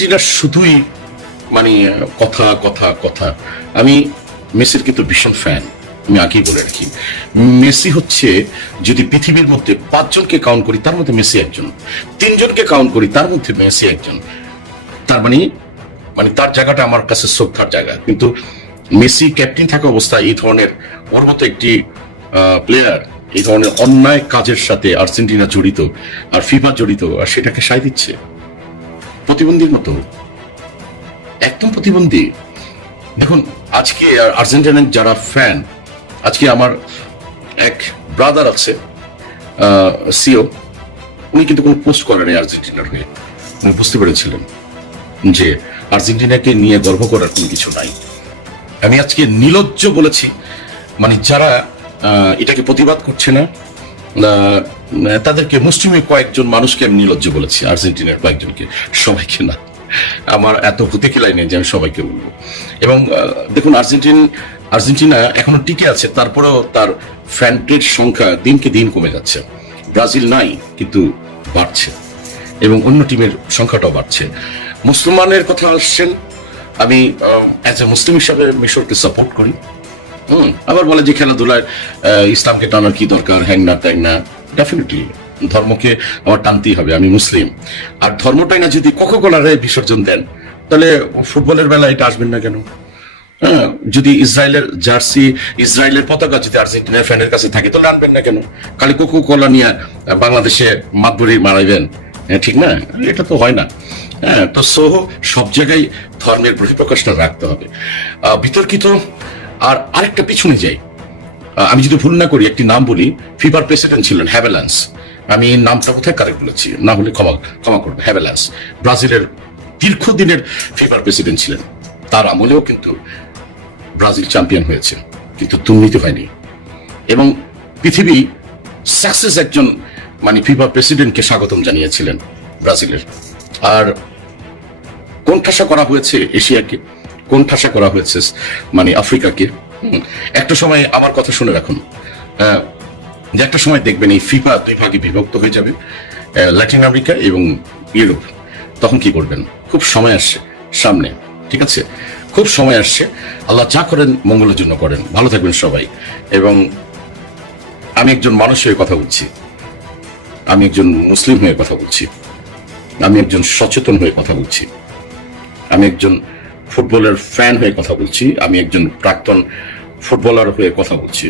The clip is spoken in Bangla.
যেটা শুধুই মানে কথা কথা কথা। আমি মেসির কিন্তু ভীষণ ফ্যান, আমি আগেই বলে রাখি। মেসি হচ্ছে, যদি পৃথিবীর মধ্যে 5 জনকে কাউন্ট করি তার মধ্যে মেসি একজন, 3 জনকে কাউন্ট করি তার মধ্যে মেসি একজন। তার মানে মানে তার জায়গাটা আমার কাছে শ্রদ্ধার জায়গা। কিন্তু মেসি ক্যাপ্টেন থাকা অবস্থায় এই ধরনের ওর মতো একটি প্লেয়ার এই ধরনের অন্যায় কাজের সাথে আর্জেন্টিনা জড়িত আর ফিফা জড়িত, আর সেটাকে সায় দিচ্ছে প্রতিবন্ধীর মতো, একদম প্রতিবন্ধী। দেখুন আজকে আর্জেন্টিনার যারা ফ্যান, আজকে আমার এক ব্রাদার আছে সিও, উনি কিন্তু কোনো পোস্ট করেনি আর্জেন্টিনার হয়ে। উনি বুঝতে পেরেছিলেন যে আর্জেন্টিনাকে নিয়ে গর্ব করার কোনো কিছু নাই। আমি আজকে নির্লজ্জ বলেছি, মানে যারা এটাকে প্রতিবাদ করছে না তাদেরকে, মুসলিমের কয়েকজন মানুষকে আমি নির্লজ্জ বলেছি, আর্জেন্টিনার কয়েকজনকে, সবাইকে না। আমার এত হতে খেলাই নেই যে আমি সবাইকে বলবো। এবং দেখুন আর্জেন্টিনা এখনো টিকে আছে, তারপরেও তার ফ্যানের সংখ্যা দিনকে দিন কমে যাচ্ছে। ব্রাজিল নাই কিন্তু বাড়ছে, এবং অন্য টিমের সংখ্যাটাও বাড়ছে। মুসলমানের কথা আসছেন, আমি অ্যাজ এ মুসলিম হিসাবে মিশরকে সাপোর্ট করি। আবার বলে যে খেলাধুলায় ইসলামকে টানার কি দরকার, হ্যাং না ট্যাং না। ডেফিনেটলি ধর্মকে আমার টানতেই হবে, আমি মুসলিম। আর ধর্মটাই না যদি কোকাকোলারে বিসর্জন দেন, তাহলে ফুটবলের বেলা এটা আসবেন না কেন? হ্যাঁ, যদি ইসরায়েলের জার্সি, ইসরায়েলের পতাকা যদি আর্জেন্টিনার ফ্যানের কাছে থাকে, তাহলে আনবেন না কেন? খালি কোকাকোলা নিয়ে বাংলাদেশে মাতবরি মারাইবেন, ঠিক না? এটা তো হয় না। হ্যাঁ, তো সব জায়গায় ধর্মের বহিঃপ্রকাশটা রাখতে হবে। বিতর্কিত। আর আরেকটা পিছনে যাই, আমি যদি ভুল না করি একটি নাম বলি, ফিফার প্রেসিডেন্ট ছিলেন হ্যাভেলান্স। আমি নামটা কোথায় কারেক্ট বলেছি, না হলে ক্ষমা করবে। হ্যাভেলান্স ব্রাজিলের দীর্ঘদিনের ফিফার প্রেসিডেন্ট ছিলেন। তার আমলেও কিন্তু ব্রাজিল চ্যাম্পিয়ন হয়েছে, কিন্তু দুর্নীতি হয়নি। এবং পৃথিবী সাকসেস একজন মানে ফিফা প্রেসিডেন্টকে স্বাগতম জানিয়েছিলেন ব্রাজিলের। আর কোন ঠাসা করা হয়েছে এশিয়াকে, কোন ঠাসা করা হয়েছে মানে আফ্রিকাকে। একটা সময় আমার কথা শুনে রাখুন, যে একটা সময় দেখবেন এই ফিফা 2 ভাগে বিভক্ত হয়ে যাবে, ল্যাটিন আমেরিকা এবং ইউরোপ। তখন কি করবেন? খুব সময় আসছে সামনে, ঠিক আছে? খুব সময় আসছে। আল্লাহ যা করেন মঙ্গলের জন্য করেন। ভালো থাকবেন সবাই। এবং আমি একজন মানুষ হয়ে কথা বলছি, আমি একজন মুসলিম হয়ে কথা বলছি, আমি একজন সচেতন হয়ে কথা বলছি, আমি একজন ফুটবলের ফ্যান হয়ে কথা বলছি, আমি একজন প্রাক্তন ফুটবলার হয়ে কথা বলছি।